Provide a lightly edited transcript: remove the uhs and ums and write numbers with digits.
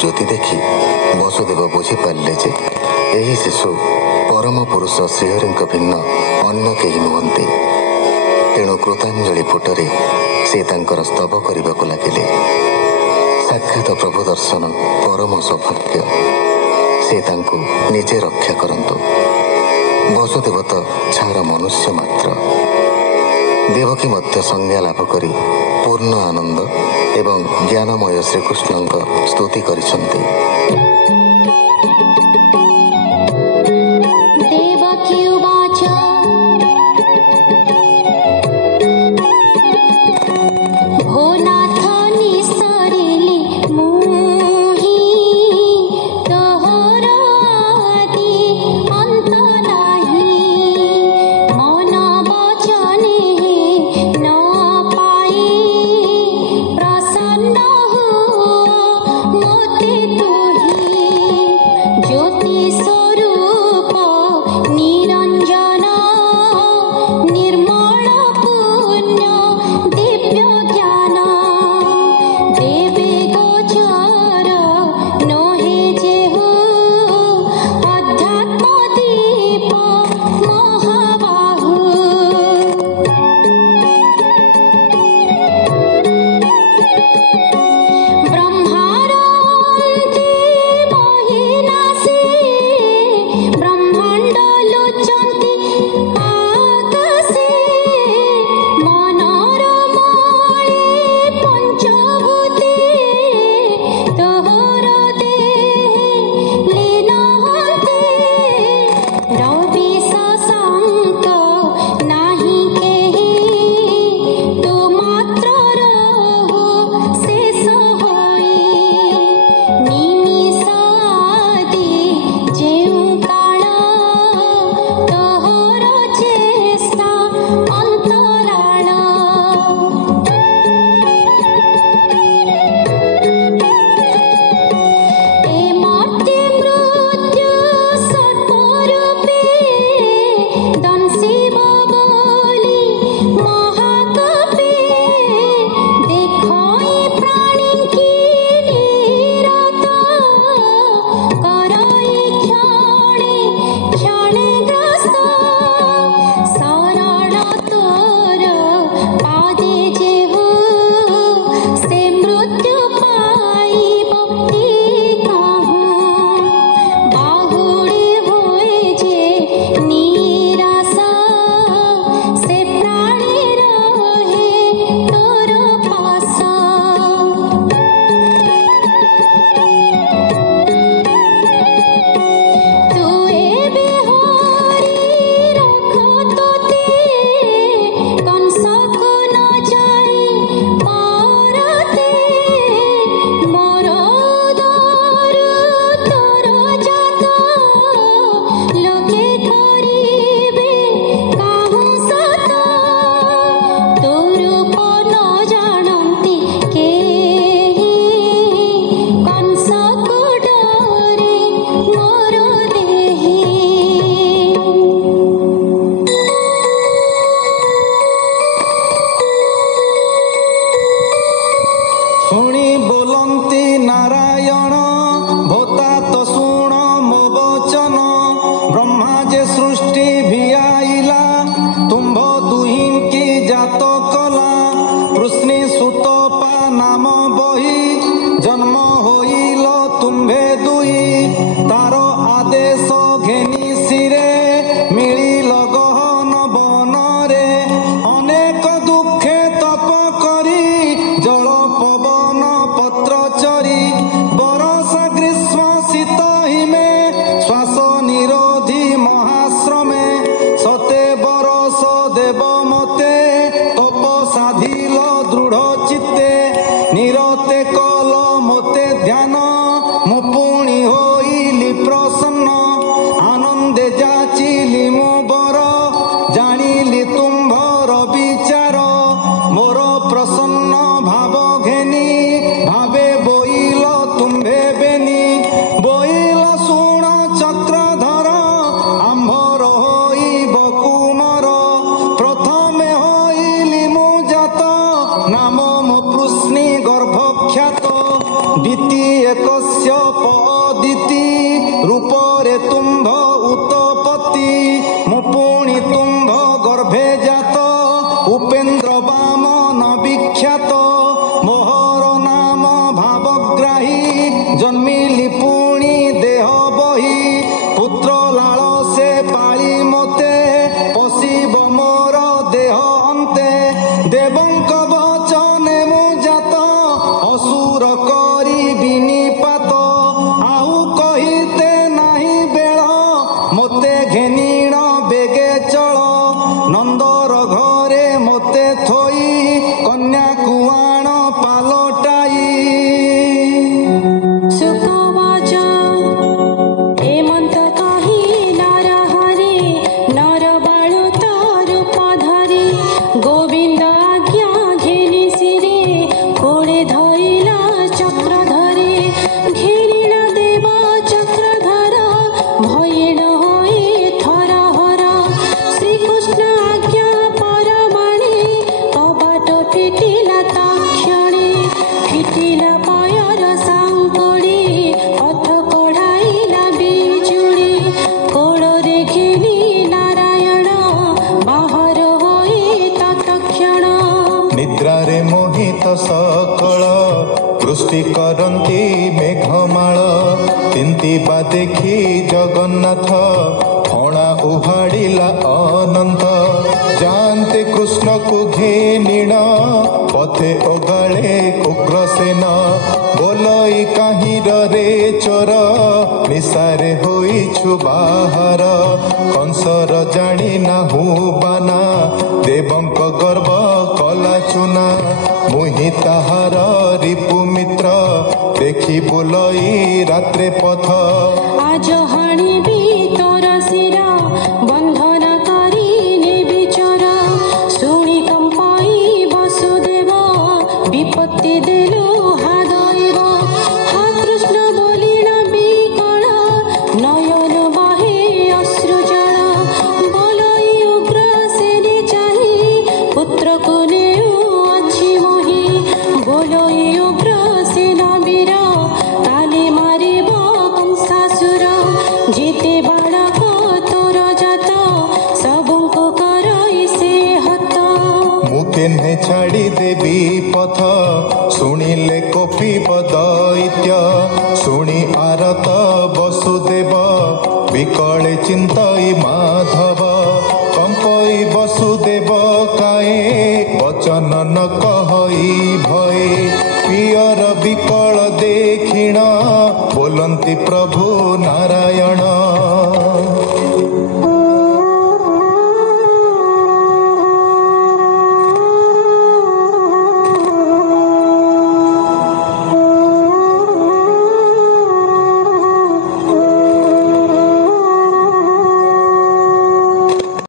ज्योति देखि वसुदेव बुझिपारे जे यही शिशु परम पुरुष श्रीहरि भिन्न अन्य केही नुहंती। तेणु कृतांजलि पुटरे से तांकर स्तव करने लगिले। साक्षात प्रभु दर्शन परम सौभाग्य, से तांको निजे रक्षा करंतु। वसुदेव तो छार मनुष्य मात्र। देवकी मध्य संज्ञा लाभ करी पूर्ण आनंद एवं ज्ञानमय श्रीकृष्ण स्तुति करिसंती। मोते तू ही গর্ভে জাত উপেন্দ্র বামন বিখ্যাত মোহর নাম ভাবগ্রাহী জন্মিলি পুଣି দেহ বহি পুত্র লাଳ ସେ ପାଳି ମୋତେ ପଶିବ ମୋର ଦେହ ଅନ୍ତେ ଦେବଙ୍କ ବଚନେ ମୁଁ ଜାତ ଅସୁର କରିବି ନିପାତ ଆଉ କହିତେ ନାହିଁ ବେଳ ମୋତେ ଘେନିଣ ବେଗେ ଚଳ ନନ୍ଦର ଘରେ ମୋତେ ଥୋଇ କନ୍ୟା କୁଆଣ ପାଲଟାଇ ସୁକବାଚ ଏମନ୍ତ କହି ନର ହରି ନର ବାଳୁତ ରୂପ ଧରି ଗୋବିନ୍ଦ ଆଜ୍ଞା ଘେନି ଶିରେ କୋଳେ ଧଇଲା ଚକ୍ର ଧରି ଘେନିଣ ଦେବ ଚକ୍ରଧର ଭୟେଣ ହୋଇ ଥର ହର ଶ୍ରୀକୃଷ୍ଣ ଆଜ୍ଞା ପରମାଣି କବାଟ ଫିଟିଲା ତକ୍ଷଣେ ଫିଟିଲା ପୟର ସାଙ୍କୁଡ଼ି ପଥ କଢ଼ାଇଲା ବିଜୁଳି କୋଳରେ ଘେନି ନାରାୟଣ ବାହାର ହୋଇ ତତ୍କ୍ଷଣ ନିଦ୍ରାରେ ମୋହିତ ସକଳ ବୃଷ୍ଟି କରନ୍ତି ମେଘମାଳ ତିନ୍ତିବା ଦେଖି ଜଗନ୍ନାଥ ଫଣା ଉଭାଡ଼ିଲା ଅନନ୍ତ ଯାଆନ୍ତେ କୃଷ୍ଣକୁ ଘେନିଣ ପଥେ ଓଗାଳେ ଉଗ୍ରସେନ ବୋଲଇ କାହିଁର ରେ ଚୋର ନିଶାରେ ହୋଇଛୁ ବାହାର କଂସର ଜାଣି ନାହୁଁ ବାନା ଦେବଙ୍କ ଗର୍ବ କଲା ଚୁନା ମୁହିଁ ତାହାର ରିପୁ ମିତ୍ର ଦେଖି ବୁଲଇ ରାତ୍ରେ ପଥ ଆଜ ହାଣିବି ତୋର ଶିର ବନ୍ଧନ କରି ନେବି ଚୋର ଶୁଣି କମ୍ପାଇ ବସୁଦେବ ବିପତ୍ତି ଦେଲୁ ହାଦଇବ ହା କୃଷ୍ଣ ବୋଲିଣ ବିକଳ ନୟନ ବହେ ଅଶ୍ରୁ ଜଳ ବୋଲଇ ଉଗ୍ର ସେନେ ଚାହିଁ ପୁତ୍ରକୁ ନେଉ ଅଛି ମୋହି ବୋଲଇ ଉଗ୍ର ସେନ ବୀର କାଲି ମାରିବ କଂସାସୁର ଯେତେ ବାଳକ ତୋର ଜାତ ସବୁଙ୍କୁ କରଇ ସେ ହତ ମୁଁ କେହ୍ନେ ଛାଡ଼ି ଦେବି ପଥ ଶୁଣିଲେ କୋପିବ ଦୈତ୍ୟ ଶୁଣି ଆରତ ବସୁଦେବ ବିକଳେ ଚିନ୍ତଇ ମାଧବ କମ୍ପଇ ବସୁଦେବ କାଏ ବଚନ ନ କହଇ ଭଏ ପିୟର ବିକଳ ଦେଖିଣ ବୋଲନ୍ତି ପ୍ରଭୁ ନାରାୟଣ